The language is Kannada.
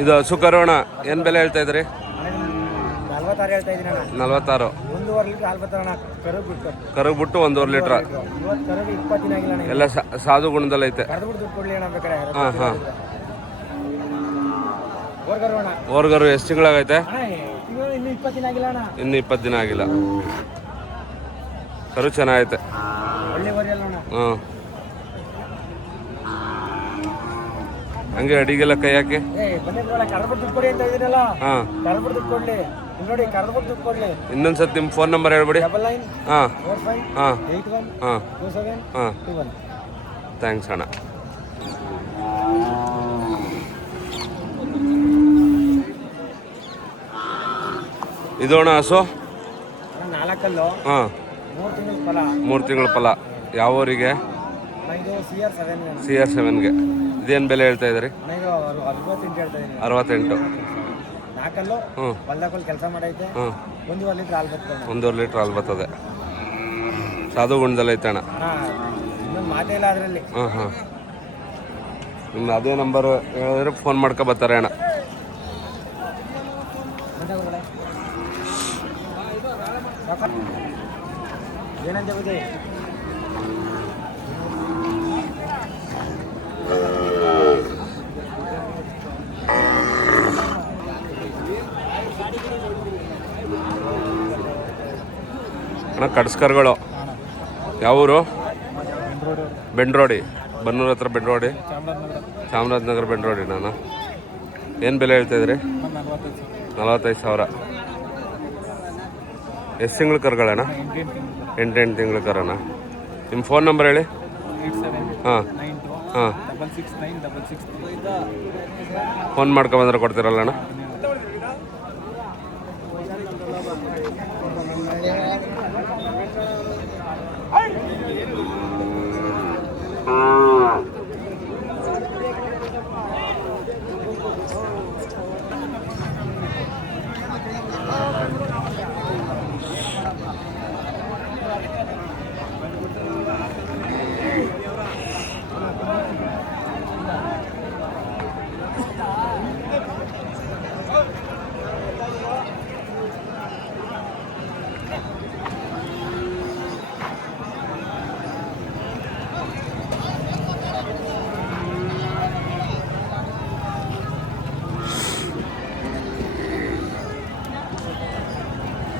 ಇದು ಹಸು ಕರು ಅಣ್ಣ ಏನು ಬೆಲೆ ಹೇಳ್ತಾ ಇದ್ರಿ? 46 ಹೇಳ್ತಾ ಇದ್ದೀನಿ ಅಣ್ಣ. 46. 1.5 ಲೀಟರ್ ಹಾಲು ಬರ್ತಾವಣ್ಣ. ಕರು ಬಿಟ್ಟು 1.5 ಲೀಟ್ರ್. ಇವತ್ತು ಕರುಗೆ 20 ದಿನ ಆಗಿಲ್ಲ ಅಣ್ಣ. ಎಲ್ಲ ಸಾಧು ಗುಣದಲ್ಲೈತೆ. ಕರೆದ್ಬಿಟ್ಟು ದುಡ್ಡು ಕೊಡ್ಲಿ ಅಣ್ಣ ಬೇಕಾರೆ. ಹಾಂ ಹಾಂ. ಓರ್ಗರು ಅಣ್ಣ. ಓರ್ಗರು ಎಷ್ಟು ತಿಂಗಳಾಗೈತೆ? ಅಣ್ಣ ಇನ್ನು 20 ದಿನ ಆಗಿಲ್ಲ ಅಣ್ಣ. ಇನ್ನು 20 ದಿನ ಆಗಿಲ್ಲ. ಕರು ಚೆನ್ನಾಗೈತೆ. ಒಳ್ಳೆ ಬರಿ ಅಲ್ಲ ಅಣ್ಣ. ಹಾಂ. ಹಂಗೆ ಅಡಿಗೆಲ್ಲ ಕೈ ಹಾಕಿ. ಬಂದಿದ್ರಲ್ಲ ಕರೆದ್ಬಿಟ್ಟು ದುಡ್ಡು ಕೊಡಿ ಅಂತ ಇದೀನಲ್ಲ. ಹಾಂ. ಕರೆದ್ಬಿಟ್ಟು ದುಡ್ಡು ಕೊಡ್ಲಿ. ನೋಡಿ ಕರೆದ್ಬಿಟ್ಟು ದುಡ್ಡು ಕೊಡ್ಲಿ. ಇನ್ನೊಂದ್ಸತಿ ನಿಮ್ಮ ಫೋನ್ ನಂಬರ್ ಹೇಳ್ಬಿಡಿ. 99 ಹಾಂ 45 ಹಾಂ 81 ಹಾಂ 27 ಹಾಂ. 21. ಥ್ಯಾಂಕ್ಸ್ ಅಣ್ಣ. ಇದು ಅಣ್ಣ ಹಸು? ಅಣ್ಣ 4 ಕಲ್ಲು. ಹಾಂ. 3 ತಿಂಗಳ ಫಲ. 3 ತಿಂಗಳ ಫಲ. ಯಾವ ಊರಿಗೆ? ಇದು CR7. CR7ಗೆ. ಇದೇನು ಬೆಲೆ ಹೇಳ್ತಾ ಇದ್ದೀರಿ? ಅಣ್ಣ ಇದು 68 ಹೇಳ್ತಾ ಇದ್ದೀನಿ. 68. 4 ಕಲ್ಲು. ಹ್ಞೂ. ಹೊಲ್ದಾಕಲ್ಲಿ ಕೆಲಸ ಮಾಡೈತೆ. ಹ್ಞೂ. 1.5 ಲೀಟರ್ ಹಾಲು ಬರ್ತದೆ. 1.5 ಲೀಟ್ರ್ ಹಾಲು ಬರ್ತದೆ. ಸಾಧು ಗುಣದಲ್ಲಿ ಐತೆ ಅಣ್ಣ. ಇನ್ನೊಂದು ಮಾತೇ ಇಲ್ಲ ಅದರಲ್ಲಿ. ಹಾಂ ಹಾಂ. ಇನ್ನು ಅದೇ ನಂಬರ್ ಹೇಳಿದ್ರೆ ಫೋನ್ ಮಾಡ್ಕೊ ಬರ್ತಾರೆ ಅಣ್ಣ. ಏನಂತ ಬುದ್ಧಿ? ಅಣ್ಣ ಕಡ್ಸ್ಕರ್ಗಳು ಯಾವ ಊರು? ಬೆಂಡ್ರೋಡಿ. ಬನ್ನೂರು ಹತ್ರ ಬೆಂಡ್ರೋಡಿ. ಚಾಮರಾಜನಗರ ಬೆಂಡ್ರೋಡಿ. ನಾನು ಏನು ಬೆಲೆ ಹೇಳ್ತಾಯಿದ್ರಿ? 45,000. ಎಷ್ಟು ತಿಂಗಳು ಕರ್ಗಳಣ್ಣ? 8 ತಿಂಗಳು ಕರೋಣ. ನಿಮ್ಮ ಫೋನ್ ನಂಬರ್ ಹೇಳಿ. ಹಾಂ ಹಾಂ. ಫೋನ್ ಮಾಡ್ಕೊಬಂದ್ರೆ ಕೊಡ್ತೀರಲ್ಲ ಅಣ್ಣ?